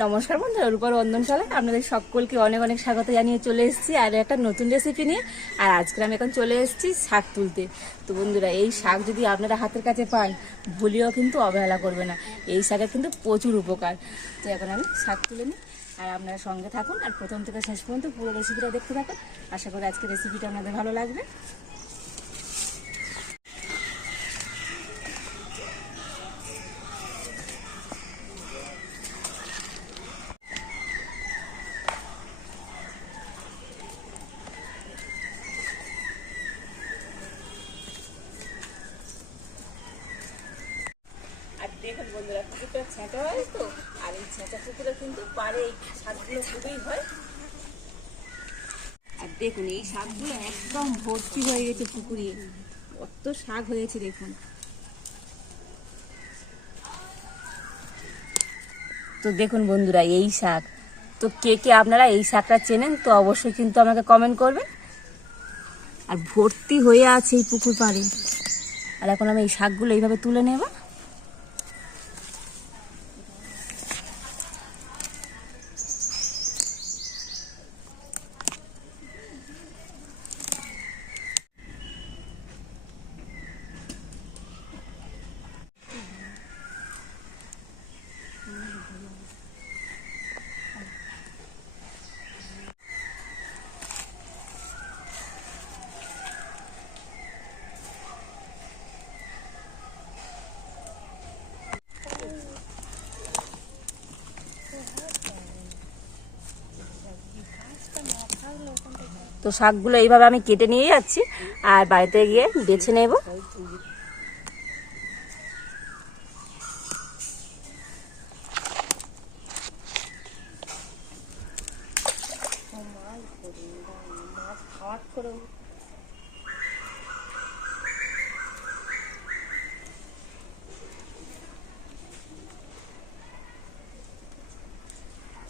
নমস্কার বন্ধুরা রূপার রন্ধনশালা আপনাদের সকলকে অনেক অনেক স্বাগত জানিয়ে চলে এসেছি আর একটা নতুন রেসিপি নিয়ে। আর আজকে আমি এখন চলে এসেছি শাক তুলতে। তো বন্ধুরা, এই শাক যদি আপনারা হাতের কাছে পান, ভুলিও কিন্তু অবহেলা করবে না। এই শাকের কিন্তু প্রচুর উপকার। তো এখন আমি শাক তুলে নিই, আর আপনারা সঙ্গে থাকুন। আর প্রথম থেকে শেষ পর্যন্ত পুরো রেসিপিটা দেখতে থাকুন। আশা করি আজকে রেসিপিটা আপনাদের ভালো লাগবে আর দেখুন বন্ধুরা পুকুরটা ছেঁচা হয় তো, আর এই ছেঁচা পুকুরে কিন্তু পারে এই খুবই হয়। আর দেখুন, এই শাকগুলো একদম ভর্তি হয়ে গেছে পুকুরে। কত শাক হয়েছে দেখুন। তো দেখুন বন্ধুরা, এই শাক। তো কে কে আপনারা এই শাকটা চেনেন, তো অবশ্যই কিন্তু আমাকে কমেন্ট করবেন। আর ভর্তি হয়ে আছে এই পুকুর পাড়ে। আর এখন আমি এই শাকগুলো এইভাবে তুলে নেব। শাকগুলো এইভাবে আমি কেটে নিয়ে যাচ্ছি আর বাড়িতে গিয়ে বেছে নেব।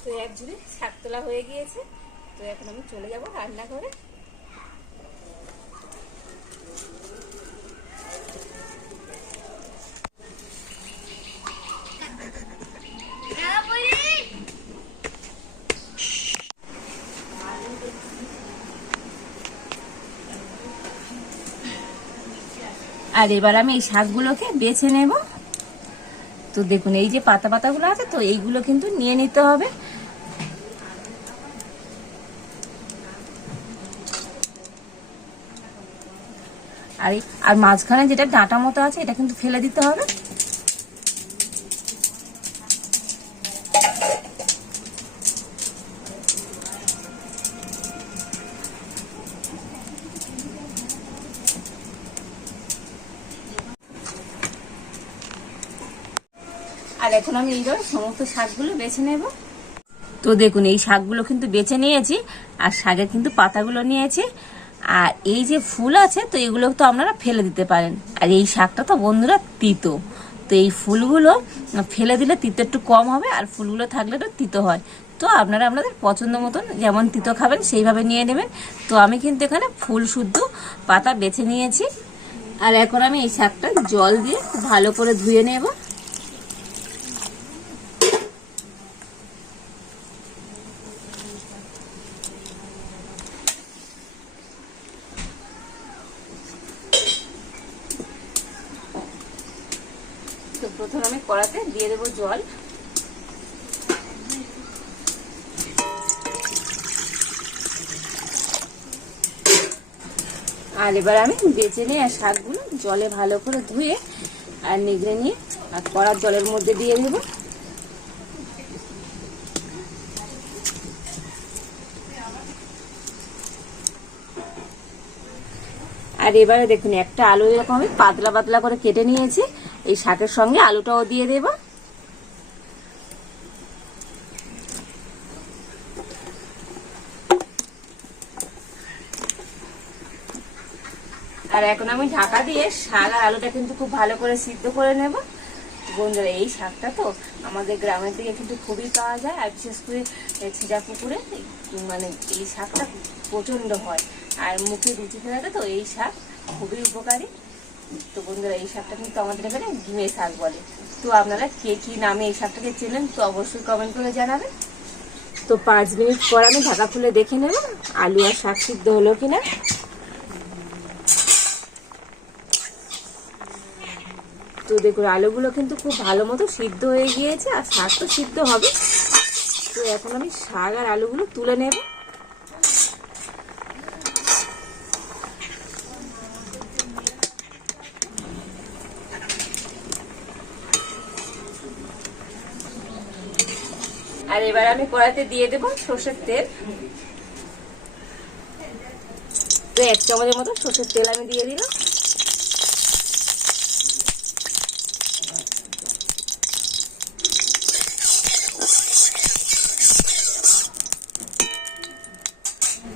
তো এক ঝুড়ি শাক তোলা হয়ে গিয়েছে। তো এখন আমি চলে যাব রান্নাঘরে। আর এবার আমি এই শাকগুলোকে বেছে নেব। তো দেখুন, এই যে পাতা পাতাগুলো আছে, তো এইগুলো কিন্তু নিয়ে নিতে হবে। আর আর মাঝখানে যেটা ডাঁটা মতো আছে, এটা কিন্তু ফেলে দিতে হবে। আর এখন আমি এইভাবে সমস্ত শাকগুলো বেছে নেব। তো দেখুন, এই শাকগুলো কিন্তু বেছে নিয়েছি, আর শাকের কিন্তু পাতাগুলো নিয়েছি। আর এই যে ফুল আছে, তো এগুলো তো আপনারা ফেলে দিতে পারেন। আর এই শাকটা তো বন্ধুরা তিতো। তো এই ফুলগুলো ফেলে দিলে তিতো একটু কম হবে, আর ফুলগুলো থাকলে একটু তিতো হয়। তো আপনারা আপনাদের পছন্দ মতন যেমন তিতো খাবেন, সেইভাবে নিয়ে নেবেন। তো আমি কিন্তু এখানে ফুল শুদ্ধ পাতা বেছে নিয়েছি। আর এখন আমি এই শাকটা জল দিয়ে ভালো করে ধুয়ে নেব তো প্রথমে আমি কড়াতে দিয়ে দেবো জল। আর এবার আমি বেছে নিয়ে আর শাকগুলো জলে ভালো করে ধুয়ে আর নিগড়ে নিয়ে আর কড়ার জলের মধ্যে দিয়ে দেবো। আর এবারে দেখুন, একটা আলু এরকম আমি পাতলা পাতলা করে কেটে নিয়েছি। এই শাকের সঙ্গে আলুটাও দিয়ে দেব। আর এখন আমি ঢাকা দিয়ে শাক আর আলুটা কিন্তু খুব ভালো করে সিদ্ধ করে নেব। বন্ধুরা, এই শাকটা তো আমাদের গ্রামের দিকে কিন্তু খুবই পাওয়া যায়, আর বিশেষ করে ছিটা পুকুরে মানে এই শাকটা প্রচণ্ড হয়। আর মুখে রুচি ফেরাতে তো এই শাক খুবই উপকারী। তো বন্ধুরা, এই শাকটা কিন্তু আমাদের এখানে ডিমের শাক বলে। তো আপনারা কে কি নামে এই শাকটাকে চেনেন, তো অবশ্যই কমেন্ট করে জানাবেন। তো পাঁচ মিনিট পর আমি ঢাকা খুলে দেখে নেব, আলু আর শাক সিদ্ধ হলো কিনা। তো দেখুন, আলুগুলো কিন্তু খুব ভালো মতো সিদ্ধ হয়ে গিয়েছে, আর শাক তো সিদ্ধ হবে। তো এখন আমি শাক আর আলুগুলো তুলে নেব। আর এবার আমি কড়াইতে দিয়ে দেবো সর্ষের তেল। তো এক চামচের মতো সর্ষের তেল আমি দিয়ে দিলাম।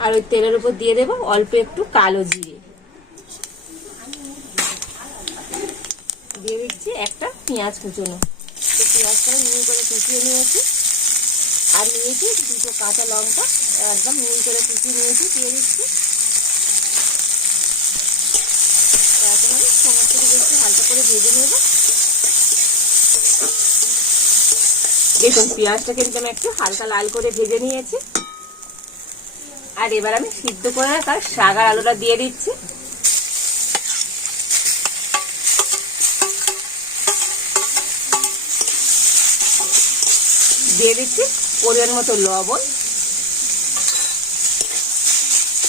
আর ওই তেলের উপর দিয়ে দেবো অল্প একটু কালো জিরে। দিয়ে দিচ্ছি একটা পেঁয়াজ কুচোনো। পেঁয়াজটা মিহি করে কুচিয়ে নিয়েছি। আর নিয়েছি দুটো কাঁচা লঙ্কা, একদম নুন করে কুচিয়ে নিয়েছি, দিয়ে দিচ্ছি। এখন আমি সমস্ত কিছু একটু হালকা করে ভেজে নেব। দেখুন, পেঁয়াজটা কিন্তু আমি একটু হালকা লাল করে ভেজে নিয়েছি। আর এবার আমি সিদ্ধ করে রাখা শাক আলুটা দিয়ে দিচ্ছি। দিয়ে দিচ্ছি পরিমাণ মতো লবণ।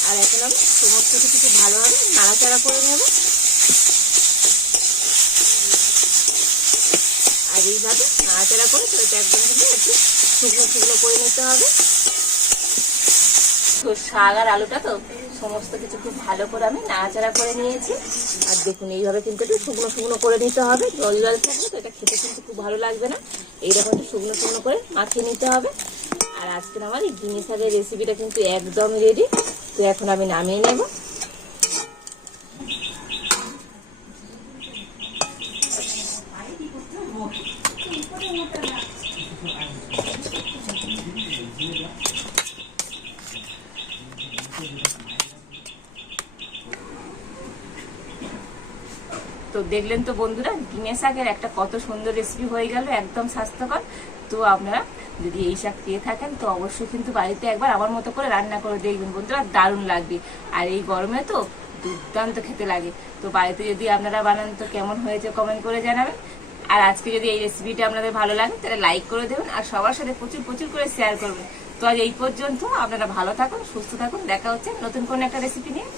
আর এখন আমি সমস্ত কিছু ভালোভাবে নাড়াচাড়া করে নেব। আর এইভাবে নাড়াচাড়া করে এটা একদম একটু শুকনো শুকনো করে নিতে হবে। তো শাক আর আলুটা তো সমস্ত কিছু খুব ভালো করে আমি নাড়াচাড়া করে নিয়েছি। আর দেখুন, এইভাবে কিন্তু একটু শুকনো শুকনো করে নিতে হবে। জল জল থাকবে তো এটা খেতে কিন্তু খুব ভালো লাগবে না। এইরকম শুকনো শুকনো করে মাখিয়ে নিতে হবে। আর আজকের আমার এই ডিমি শাকের রেসিপিটা কিন্তু একদম রেডি তো এখন আমি নামিয়ে নেব। তো দেখলেন তো বন্ধুরা, ডিমের শাকের একটা কত সুন্দর রেসিপি হয়ে গেল, একদম স্বাস্থ্যকর। তো আপনারা যদি এই শাক পেয়ে থাকেন, তো অবশ্যই কিন্তু বাড়িতে একবার আমার মতো করে রান্না করে দেখবেন। বন্ধুরা, দারুণ লাগবে। আর এই গরমে তো দুর্দান্ত খেতে লাগে। তো বাড়িতে যদি আপনারা বানান, তো কেমন হয়েছে কমেন্ট করে জানাবেন। আর আজকে যদি এই রেসিপিটা আপনাদের ভালো লাগে, তাহলে লাইক করে দেবেন আর সবার সাথে প্রচুর প্রচুর করে শেয়ার করবেন। তো আজ এই পর্যন্ত, আপনারা ভালো থাকুন, সুস্থ থাকুন, দেখা হচ্ছে নতুন কোনো একটা রেসিপি নিয়ে।